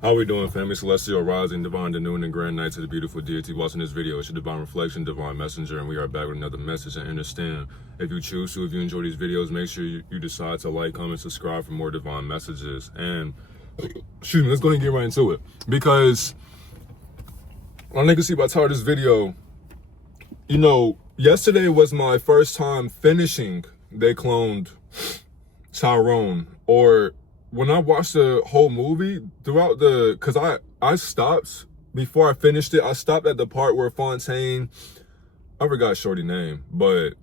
How we doing, family? Celestial rising, divine the noon, and grand night to the beautiful deity watching this video. It's your divine reflection, divine messenger, and we are back with another message. And understand, if you choose to, if you enjoy these videos, make sure you decide to like, comment, subscribe for more divine messages. And excuse me, let's go ahead and get right into it. Because I think you see by the title of this video, you know, yesterday was my first time finishing They Cloned Tyrone, or when I watched the whole movie throughout because I stopped before I finished it. I stopped at the part where Fontaine, I forgot shorty name, and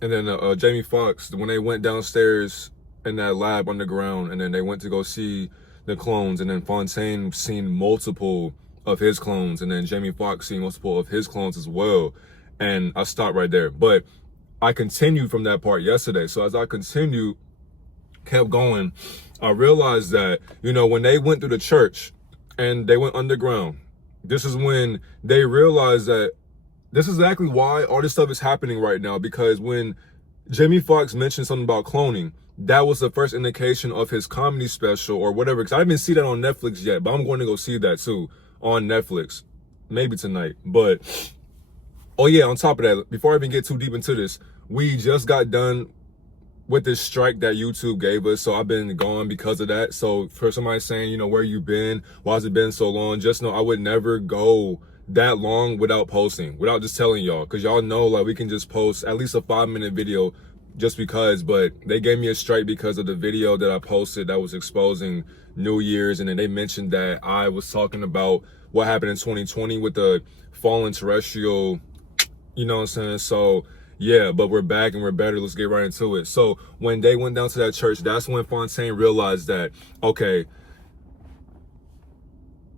then Jamie Foxx, when they went downstairs in that lab underground, and then they went to go see the clones, and then Fontaine seen multiple of his clones, and then Jamie Foxx seen multiple of his clones as well. And I stopped right there, but I continued from that part yesterday. So as I continued, kept going, I realized that, you know, when they went through the church and they went underground, this is when they realized that this is exactly why all this stuff is happening right now. Because when Jamie Foxx mentioned something about cloning, that was the first indication of his comedy special or whatever. Because I haven't seen that on Netflix yet, but I'm going to go see that too on Netflix, maybe tonight. But oh yeah, on top of that, before I even get too deep into this, we just got done with this strike that YouTube gave us. So I've been gone because of that. So for somebody saying, you know, where you been? Why has it been so long? Just know I would never go that long without posting, without just telling y'all. Because y'all know, like, we can just post at least a 5-minute video just because. But they gave me a strike because of the video that I posted that was exposing New Year's. And then they mentioned that I was talking about what happened in 2020 with the fallen terrestrial, you know what I'm saying? So yeah, but we're back and we're better. Let's get right into it. So when they went down to that church, that's when Fontaine realized that, okay,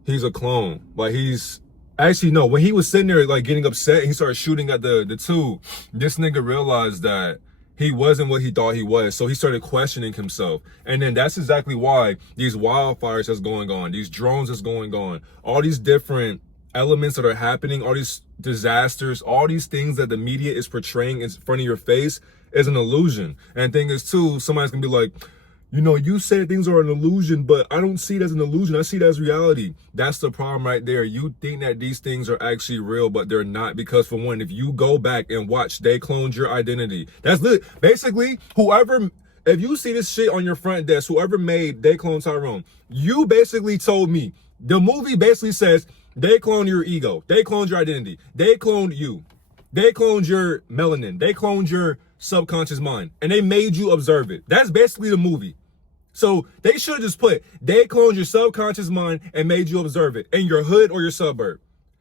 he's a clone. Like, he's actually, no, when he was sitting there like getting upset and he started shooting at the tube, this nigga realized that he wasn't what he thought he was. So he started questioning himself. And then that's exactly why these wildfires that's going on, these drones that's going on, all these different elements that are happening, all these disasters, all these things that the media is portraying in front of your face is an illusion. And thing is too, somebody's gonna be like, you know, you say things are an illusion, but I don't see it as an illusion. I see it as reality. That's the problem right there. You think that these things are actually real, but they're not. Because for one, if you go back and watch They Cloned Your Identity, that's basically whoever, if you see this shit on your front desk, whoever made They Cloned Tyrone, you basically told me, the movie basically says, they cloned your ego. They cloned your identity. They cloned you. They cloned your melanin. They cloned your subconscious mind. And they made you observe it. That's basically the movie. So they should have just put, they cloned your subconscious mind and made you observe it in your hood or your suburb.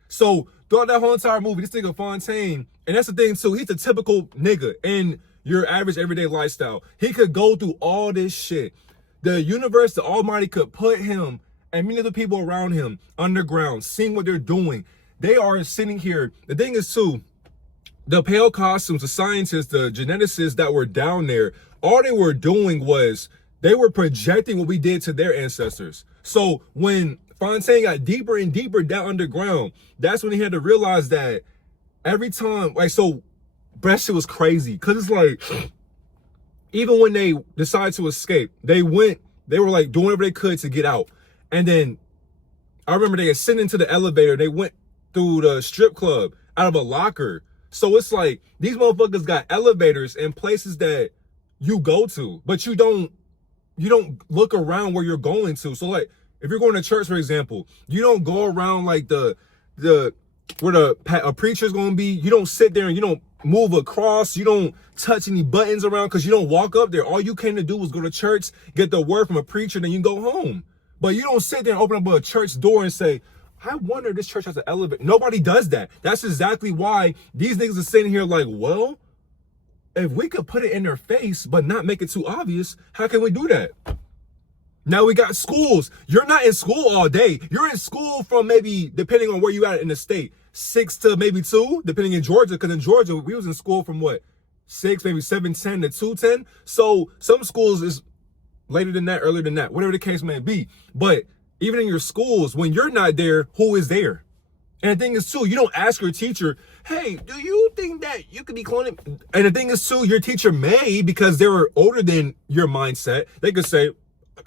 So throughout that whole entire movie, this nigga Fontaine, and that's the thing too, he's a typical nigga in your average everyday lifestyle. He could go through all this shit. The universe, the Almighty could put him and many of the people around him underground, seeing what they're doing. They are sitting here. The thing is too, the pale costumes, the scientists, the geneticists that were down there, all they were doing was they were projecting what we did to their ancestors. So when Fontaine got deeper and deeper down underground, that's when he had to realize that every time, like, so that shit was crazy. Cause it's like, even when they decided to escape, they were like doing whatever they could to get out. And then I remember they ascended into the elevator. They went through the strip club out of a locker. So it's like these motherfuckers got elevators in places that you go to, but you don't look around where you're going to. So like if you're going to church, for example, you don't go around like where a preacher's going to be. You don't sit there and you don't move across. You don't touch any buttons around because you don't walk up there. All you came to do was go to church, get the word from a preacher, then you go home. But you don't sit there and open up a church door and say, I wonder if this church has an elevator. Nobody does that. That's exactly why these niggas are sitting here like, well, if we could put it in their face but not make it too obvious, how can we do that? Now we got schools. You're not in school all day. You're in school from maybe, depending on where you at in the state, 6 to maybe 2, depending in Georgia. Because in Georgia, we was in school from what, 6, maybe 7:10 to 2:10. So some schools is later than that, earlier than that, whatever the case may be. But even in your schools, when you're not there, who is there? And the thing is too, you don't ask your teacher, hey, do you think that you could be cloning? And the thing is too, your teacher may, because they're older than your mindset, they could say,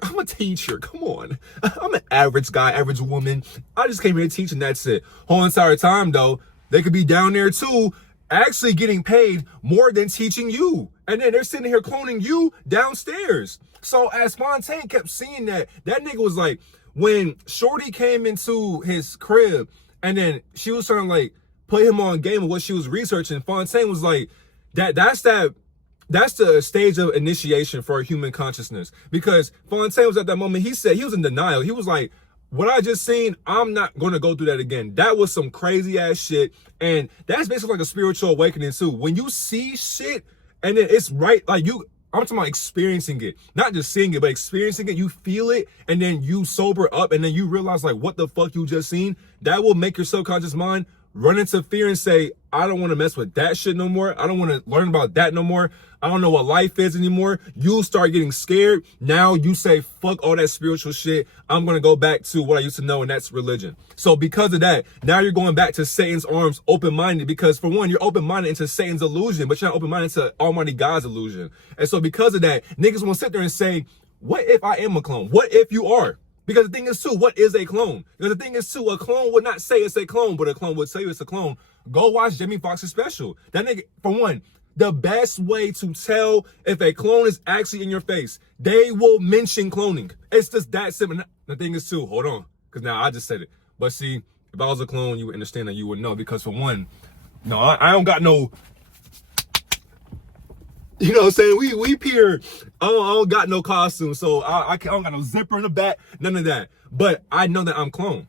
I'm a teacher. Come on. I'm an average guy, average woman. I just came here to teach and that's it. Whole entire time though, they could be down there too, actually getting paid more than teaching you. And then they're sitting here cloning you downstairs. So as Fontaine kept seeing that nigga was like, when Shorty came into his crib and then she was trying to like put him on game of what she was researching, Fontaine was like, that's the stage of initiation for human consciousness. Because Fontaine was at that moment, he said, he was in denial. He was like, what I just seen, I'm not going to go through that again. That was some crazy ass shit. And that's basically like a spiritual awakening too. When you see shit and then it's right, like I'm talking about experiencing it, not just seeing it, but experiencing it. You feel it and then you sober up and then you realize like what the fuck you just seen. That will make your subconscious mind run into fear and say, I don't want to mess with that shit no more. I don't want to learn about that no more. I don't know what life is anymore. You start getting scared. Now you say, fuck all that spiritual shit. I'm going to go back to what I used to know, and that's religion. So because of that, now you're going back to Satan's arms open-minded, because for one, you're open-minded into Satan's illusion, but you're not open-minded to Almighty God's illusion. And so because of that, niggas want to sit there and say, what if I am a clone? What if you are? Because the thing is too, what is a clone? Because the thing is too, a clone would not say it's a clone, but a clone would say it's a clone. Go watch Jamie Foxx's special. That nigga, for one, the best way to tell if a clone is actually in your face, they will mention cloning. It's just that simple. The thing is too, hold on, because now I just said it. But see, if I was a clone, you would understand that you would know. Because for one, no, I don't got no, you know what I'm saying? We peer. I don't got no costume, so I don't got no zipper in the back, none of that. But I know that I'm clone.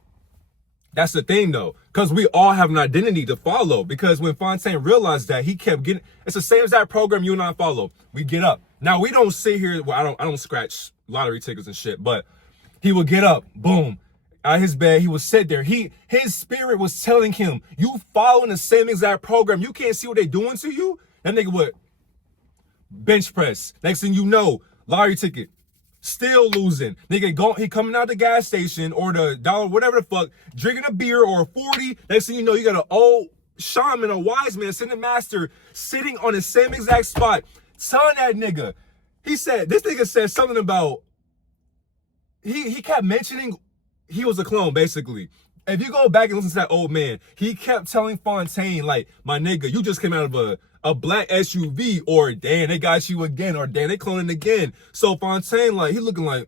That's the thing though, because we all have an identity to follow. Because when Fontaine realized that, he kept getting, it's the same as that program you and I follow. We get up. Now we don't sit here, well, I don't scratch lottery tickets and shit, but he would get up, boom, out of his bed, he would sit there. His spirit was telling him, you following the same exact program. You can't see what they doing to you. That nigga would bench press. Next thing you know, lottery ticket, still losing. Nigga, he coming out the gas station or the dollar, whatever the fuck, drinking a beer or a 40. Next thing you know, you got an old shaman, a wise man, sitting master, sitting on the same exact spot, telling that nigga. This nigga said something about, he kept mentioning he was a clone, basically. If you go back and listen to that old man, he kept telling Fontaine, like, my nigga, you just came out of a black SUV, or damn, they got you again, or damn, they cloning again. So Fontaine, like, he looking like,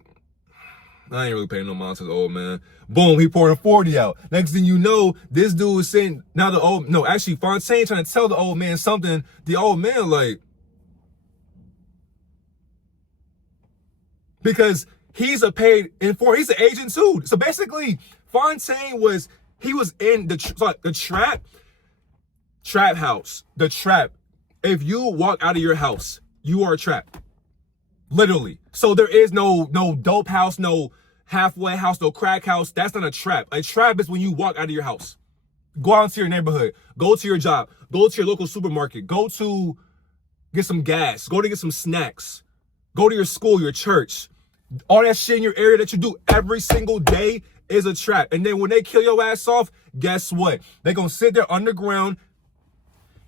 I ain't really paying no mind to the old man. Boom, he poured a 40 out. Next thing you know, this dude is saying, actually Fontaine trying to tell the old man something. The old man, like, because he's a paid informant, he's an agent too. So basically, Fontaine was in the trap house, the trap. If you walk out of your house, you are trapped, literally. So there is no dope house, no halfway house, no crack house. That's not a trap. A trap is when you walk out of your house, go out into your neighborhood, go to your job, go to your local supermarket, go to get some gas, go to get some snacks, go to your school, your church. All that shit in your area that you do every single day is a trap. And then when they kill your ass off, guess what? They're going to sit there underground.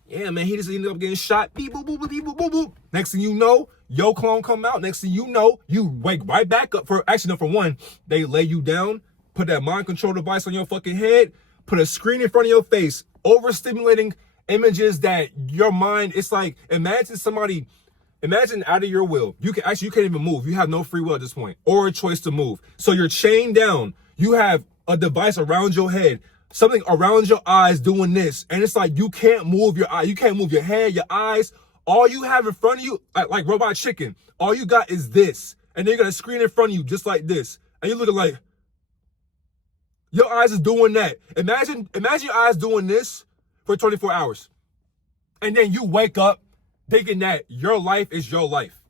Yeah, man, he just ended up getting shot. Beep, boop, boop, boop, beep, boop, boop, boop. Next thing you know, your clone come out. Next thing you know, you wake right back up. For one, they lay you down, put that mind control device on your fucking head, put a screen in front of your face, overstimulating images that your mind, it's like, imagine out of your will. You can't even move. You have no free will at this point, or a choice to move. So you're chained down. You have a device around your head, something around your eyes doing this. And it's like, you can't move your eye. You can't move your head, your eyes. All you have in front of you, like Robot Chicken, all you got is this. And then you got a screen in front of you just like this. And you're looking like, your eyes is doing that. Imagine your eyes doing this for 24 hours. And then you wake up thinking that your life is your life.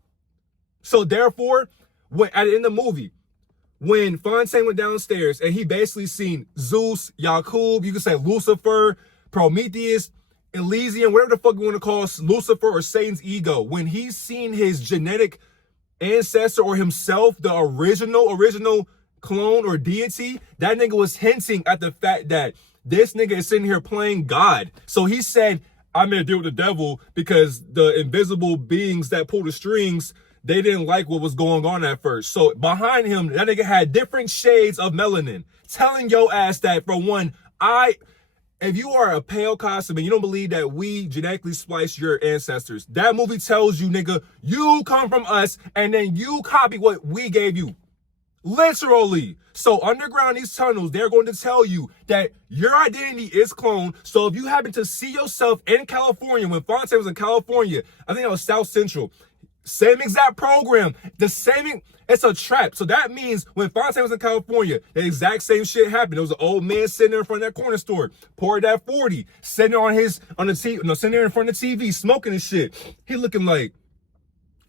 So therefore, at the end of the movie, when Fontaine went downstairs and he basically seen Zeus, Yakub, you could say Lucifer, Prometheus, Elysium, whatever the fuck you want to call Lucifer or Satan's ego, when he's seen his genetic ancestor or himself, the original clone or deity, that nigga was hinting at the fact that this nigga is sitting here playing God. So he said, I'm gonna deal with the devil because the invisible beings that pull the strings, they didn't like what was going on at first. So behind him, that nigga had different shades of melanin, telling your ass that, for one, if you are a pale Caucasian and you don't believe that we genetically spliced your ancestors, that movie tells you, nigga, you come from us and then you copy what we gave you. Literally. So underground, these tunnels, they're going to tell you that your identity is cloned. So if you happen to see yourself in California, when Fontaine was in California, I think that was South Central, same exact program, it's a trap. So that means when Fontaine was in California, the exact same shit happened. There was an old man sitting there in front of that corner store, poured that 40, sitting there sitting there in front of the TV, smoking and shit. He looking like,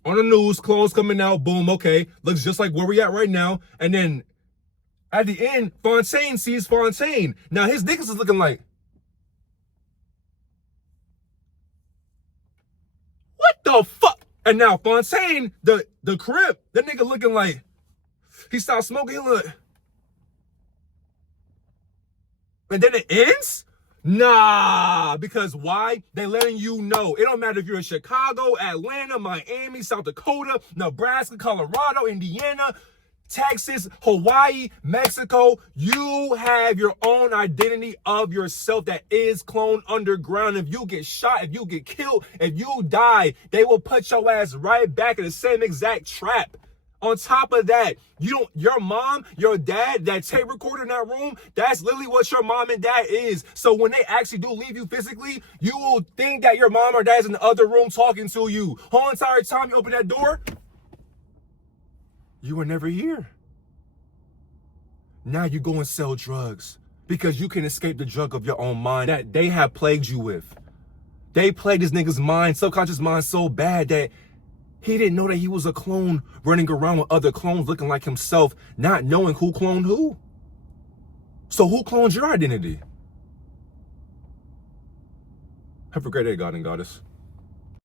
on the news, clones coming out, boom, okay, looks just like where we at right now. And then at the end, Fontaine sees Fontaine. Now his niggas is looking like, what the fuck? And now Fontaine, the crib, that nigga looking like, he stopped smoking, he look, and then it ends? Nah, because why? They letting you know. It don't matter if you're in Chicago, Atlanta, Miami, South Dakota, Nebraska, Colorado, Indiana, Texas, Hawaii, Mexico. You have your own identity of yourself that is cloned underground. If you get shot, if you get killed, if you die, they will put your ass right back in the same exact trap. On top of that, your mom, your dad, that tape recorder in that room, that's literally what your mom and dad is. So when they actually do leave you physically, you will think that your mom or dad's in the other room talking to you. Whole entire time you open that door, you were never here. Now you go and sell drugs because you can escape the drug of your own mind that they have plagued you with. They plagued this nigga's mind, subconscious mind, so bad that he didn't know that he was a clone running around with other clones looking like himself, not knowing who cloned who. So who cloned your identity? Have a great day, God and Goddess.